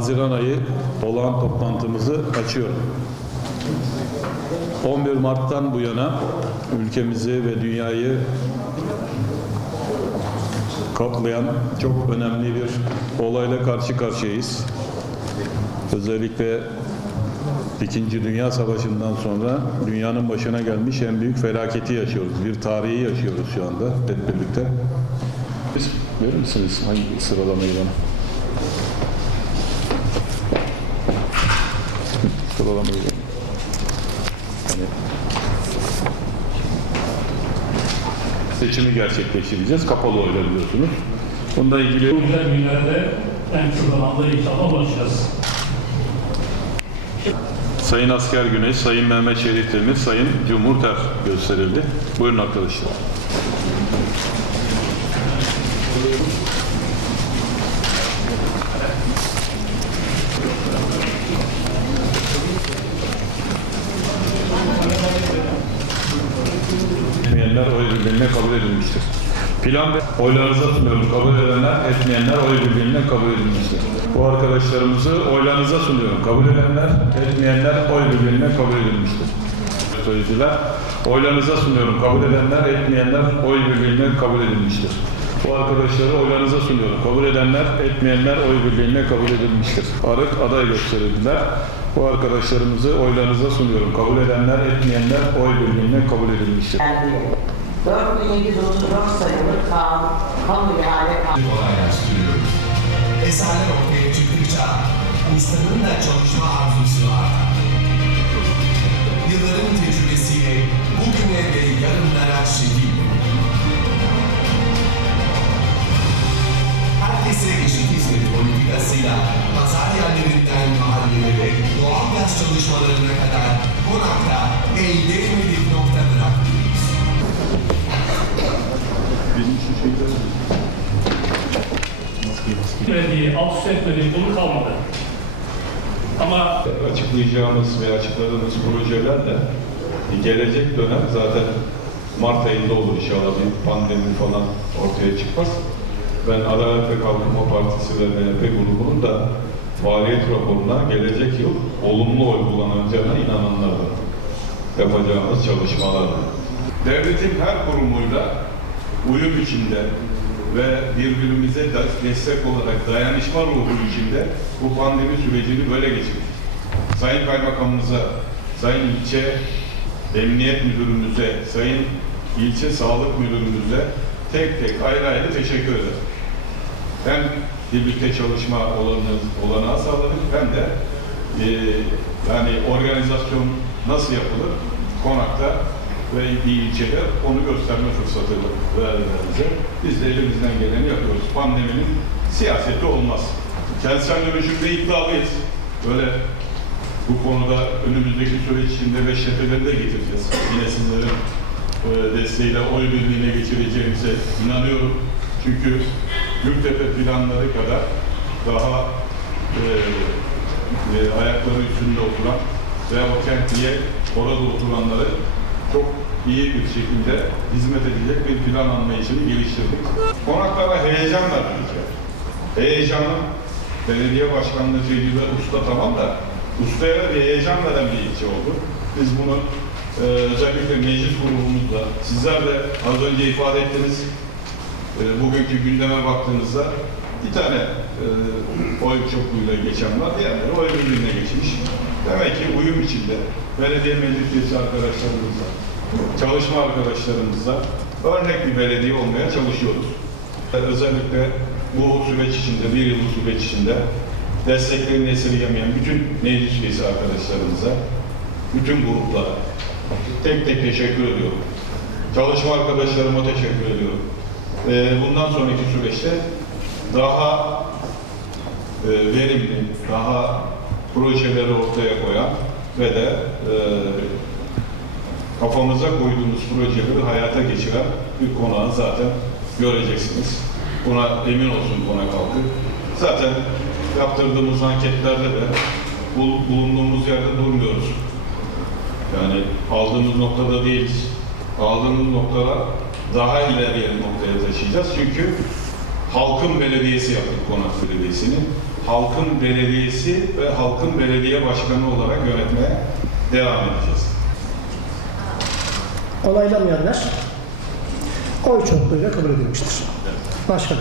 Haziran ayı olağan toplantımızı açıyorum. 11 Mart'tan bu yana ülkemizi ve dünyayı kaplayan çok önemli bir olayla karşı karşıyayız. Özellikle İkinci Dünya Savaşı'ndan sonra dünyanın başına gelmiş en büyük felaketi yaşıyoruz. Bir tarihi yaşıyoruz şu anda hep birlikte. Verir misiniz hangi sıralamayı bana? Verin. Hani seçimi gerçekleştireceğiz. Kapalı oyla biliyorsunuz. Bununla ilgili Bu güzel günlerde en kısa zamanda inşallah ulaşacağız. Sayın Asker Güneş, Sayın Mehmet Şerif Demir, Sayın Cumhurter gösterildi. Buyurun arkadaşlar. Etmeyenler oy birliğine kabul edilmiştir. Plan oylarınıza sunuyorum. Kabul edenler, etmeyenler oy birliğine kabul edilmiştir. Bu arkadaşlarımızı oylarınıza sunuyorum. Kabul edenler, etmeyenler oy birliğine kabul edilmiştir. Sözcüler, oylarınıza sunuyorum. Kabul edenler, etmeyenler oy birliğine kabul edilmiştir. Bu arkadaşları oylarınıza sunuyorum. Kabul edenler, etmeyenler oy birliğine kabul edilmiştir. Arık aday gösterildiler. Bu arkadaşlarımızı oylarınıza sunuyorum. Kabul edenler, etmeyenler oy birliğine kabul edilmiştir. geldi. 4734 sayılı kanun, kamu ihale kanunu. Eserler ortaya çıktıkça ustanın da çalışma arzusu artar. Yılların tecrübesiyle nokta bıraktınız. Verdiği, alt üst etmediği konu kalmadı. Ama açıklayacağımız ve açıkladığımız projeler de gelecek dönem zaten Mart ayında olur inşallah bir pandemi falan ortaya çıkmaz. Ben Adalet ve Kalkınma Partisi ve MHP grubunun da faaliyet raporuna gelecek yıl olumlu oy kullanacağına inananlardan yapacağımız çalışmalarla. devletin her kurumuyla uyum içinde ve birbirimize de- destek olarak dayanışma ruhu içinde bu pandemi sürecini böyle geçirdik. Sayın Kaymakamımıza, Sayın İlçe Emniyet Müdürümüze, Sayın İlçe Sağlık Müdürümüze tek tek ayrı ayrı teşekkür ederim. Hem birlikte çalışma olanı, olanağı sağladık hem de e, yani organizasyon nasıl yapılır konakta ve bir onu gösterme fırsatı verdiler bize. Biz de elimizden geleni yapıyoruz. Pandeminin siyaseti olmaz. Kentsel dönüşümde iddialıyız. Böyle bu konuda önümüzdeki süreç içinde Beştepe'leri de getireceğiz. Yine sizlerin e, desteğiyle oy birliğine geçireceğimize inanıyorum. Çünkü Gültepe planları kadar daha e, e, ayakları üstünde oturan ve o kentliye orada oturanları çok iyi bir şekilde hizmet edecek bir plan anlayışını geliştirdik. Konaklara heyecan verdik. Heyecanı belediye başkanlığı tecrübe usta tamam da ustaya bir heyecan veren bir ilçe oldu. Biz bunu e, özellikle meclis grubumuzla, sizler de az önce ifade ettiniz, e, bugünkü gündeme baktığınızda bir tane e, oy çokluğuyla geçen var, diğerleri oy birliğine geçmiş. Demek ki uyum içinde belediye meclis üyesi arkadaşlarımızla, çalışma arkadaşlarımızla örnek bir belediye olmaya çalışıyoruz. Özellikle bu süreç içinde, bir yıllık süreç içinde desteklerini esirgemeyen bütün meclis üyesi arkadaşlarımıza, bütün gruplara tek tek teşekkür ediyorum. Çalışma arkadaşlarıma teşekkür ediyorum. Ee, bundan sonraki süreçte daha e, verimli, daha projeleri ortaya koyan ve de e, kafamıza koyduğumuz projeleri hayata geçiren bir konağı zaten göreceksiniz. Buna emin olsun konak halkı. Zaten yaptırdığımız anketlerde de bul- bulunduğumuz yerde durmuyoruz. Yani aldığımız noktada değiliz. Aldığımız noktada daha ileriye noktaya taşıyacağız. Çünkü halkın belediyesi yaptık Konak Belediyesi'ni. Halkın belediyesi ve halkın belediye başkanı olarak yönetmeye devam edeceğiz. Onaylamayanlar oy çokluğuyla kabul edilmiştir. Başka